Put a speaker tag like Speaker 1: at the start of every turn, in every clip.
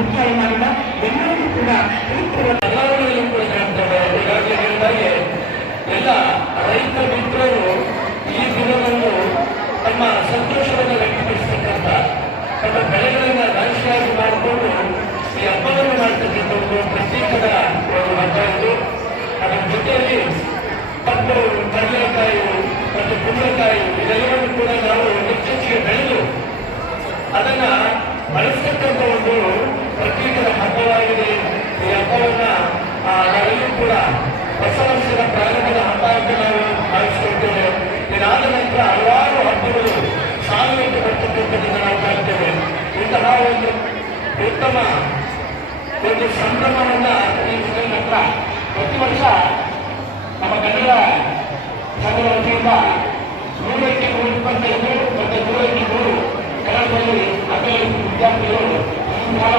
Speaker 1: ಮುಕ್ತಾಯ ಮಾಡಿದ ಎಲ್ಲರಿಗೂ ಕೂಡ
Speaker 2: ಎಲ್ಲರಲ್ಲೂ ಕೂಡ ಕಾಣ್ತದೆ ಈಗಾಗಲೇ ಹೇಳಿದಾಗೆ ಎಲ್ಲ ರೈತ ಮಿತ್ರರು ಈ ದಿನವನ್ನು ತಮ್ಮ ಸಂತೋಷವನ್ನು ವ್ಯಕ್ತಪಡಿಸತಕ್ಕಂಥ ತಮ್ಮ ಬೆಳೆಗಳನ್ನು ರಾಶಿಯಾಗಿ ಮಾಡಿಕೊಂಡು ಈ ಹಬ್ಬವನ್ನು ಮಾಡ್ತಕ್ಕಂಥ ಒಂದು ಪ್ರತ್ಯೇಕದ ಒಂದು ಹಬ್ಬ ಇದು. ಅದರ ಜೊತೆಯಲ್ಲಿ ಪಟ್ಟು, ಕಡಲೆಕಾಯಿ ಮತ್ತು ಕುಂಬಳಕಾಯಿ ಇದೆಲ್ಲವನ್ನು ಕೂಡ ನಾವು ಹೆಚ್ಚೆಚ್ಚಿಗೆ ಬೆಳೆದು ಅದನ್ನು ಬಳಸ್ತಕ್ಕಂಥ ಒಂದು ಪ್ರತ್ಯೇಕದ ಹಬ್ಬವಾಗಿದೆ. ಈ ಹಬ್ಬವನ್ನ ಆ, ನಾವೆಲ್ಲರೂ ಕೂಡ ಹೊಸ ವರ್ಷದ ಪ್ರಾರಂಭದ ಹಬ್ಬ ಅಂತ ನಾವು ಭಾವಿಸಿಕೊಳ್ತೇವೆ ಇದಾದ ನಂತರ ಹಲವಾರು ಹಬ್ಬಗಳು ಸಾಲುಗಟ್ಟು ಬರ್ತಕ್ಕಂಥದ್ದನ್ನು ನಾವು ಕಾಣ್ತೇವೆ. ಇಂತಹ ಒಂದು ಉತ್ತಮ ಒಂದು ಸಂಭ್ರಮವನ್ನ ದಿನದ ನಂತರ ಪ್ರತಿ ವರ್ಷ ನಮ್ಮ ಕನ್ನಡ ಸಂಘದ ವತಿಯಿಂದ ನೂರಕ್ಕೆ ನೂರ ಇಪ್ಪತ್ತೈದು ಮತ್ತು ನೂರಕ್ಕೆ ನೂರು ಕನ್ನಡದಲ್ಲಿ ಹದಿನೈದು ವಿದ್ಯಾರ್ಥಿಗಳು ಸಲ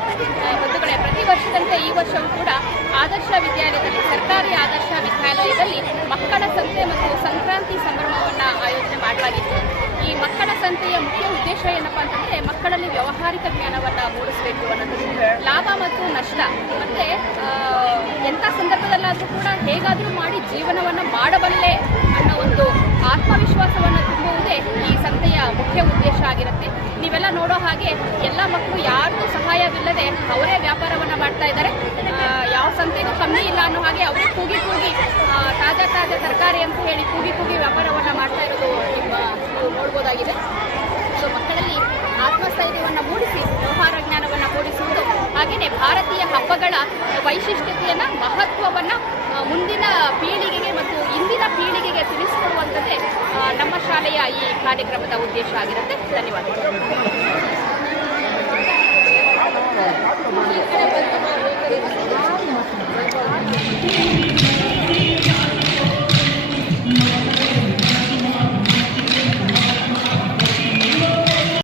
Speaker 3: ಬಂಧುಗಳೇ, ಪ್ರತಿ ವರ್ಷದಂತೆ ಈ ವರ್ಷವೂ ಕೂಡ ಆದರ್ಶ ವಿದ್ಯಾಲಯದಲ್ಲಿ, ಸರ್ಕಾರಿ ಆದರ್ಶ ವಿದ್ಯಾಲಯದಲ್ಲಿ ಮಕ್ಕಳ ಸಂತೆ ಮತ್ತು ಸಂಕ್ರಾಂತಿ ಸಂಭ್ರಮವನ್ನು ಆಯೋಜನೆ ಮಾಡಲಾಗಿತ್ತು ಈ ಮಕ್ಕಳ ಸಂತೆಯ ಮುಖ್ಯ ಉದ್ದೇಶ ಏನಪ್ಪ ಅಂತಂದ್ರೆ, ಮಕ್ಕಳಲ್ಲಿ ವ್ಯವಹಾರಿಕ ಜ್ಞಾನವನ್ನು ಮೂಡಿಸಬೇಕು ಅನ್ನೋದು. ಲಾಭ ಮತ್ತು ನಷ್ಟ, ಮತ್ತೆ ಎಂಥ ಸಂದರ್ಭದಲ್ಲಾದರೂ ಕೂಡ ಹೇಗಾದರೂ ಮಾಡಿ ಜೀವನವನ್ನು ಮಾಡಬಲ್ಲೆ ಅನ್ನೋ ಒಂದು ಆತ್ಮವಿಶ್ವಾಸವನ್ನು ತುಂಬುವುದೇ ಈ ಸಂತೆಯ ಮುಖ್ಯ ಉದ್ದೇಶ ಆಗಿರುತ್ತೆ. ನೀವೆಲ್ಲ ನೋಡೋ ಹಾಗೆ ಎಲ್ಲ ಮಕ್ಕಳು ಯಾರಿಗೂ ಸಹಾಯವಿಲ್ಲದೆ ಅವರೇ ವ್ಯಾಪಾರವನ್ನು ಮಾಡ್ತಾ ಇದ್ದಾರೆ. ಯಾವ ಸಂತೆಗೂ ಕಮ್ಮಿ ಇಲ್ಲ ಅನ್ನೋ ಹಾಗೆ ಅವರೇ ಕೂಗಿ ಕೂಗಿ ತಾಜಾ ತಾಜಾ ತರಕಾರಿ ಅಂತ ಹೇಳಿ ಕೂಗಿ ಕೂಗಿ ವ್ಯಾಪಾರವನ್ನು ಮಾಡ್ತಾ ಇರೋದು ನಿಮ್ಮ ನೋಡ್ಬೋದಾಗಿದೆ. ಸೊ ಮಕ್ಕಳಲ್ಲಿ ಆತ್ಮಸ್ಥೈರ್ಯವನ್ನು ಮೂಡಿಸಿ, ವ್ಯವಹಾರ ಜ್ಞಾನವನ್ನು ಮೂಡಿಸುವುದು ಹಾಗೆಯೇ ಭಾರತೀಯ ಹಬ್ಬಗಳ ವೈಶಿಷ್ಟ್ಯತೆಯನ್ನು ಮಹತ್ವವನ್ನು ಮುಂದಿನ ಪೀಳಿಗೆಗೆ ಮತ್ತು ಇಂದಿನ ಪೀಳಿಗೆಗೆ ತಿಳಿಸಿಕೊಡುವಂಥದ್ದೇ ನಮ್ಮ ಶಾಲೆಯ ಈ ಕಾರ್ಯಕ್ರಮದ ಉದ್ದೇಶ ಆಗಿರುತ್ತೆ. ಧನ್ಯವಾದಗಳು.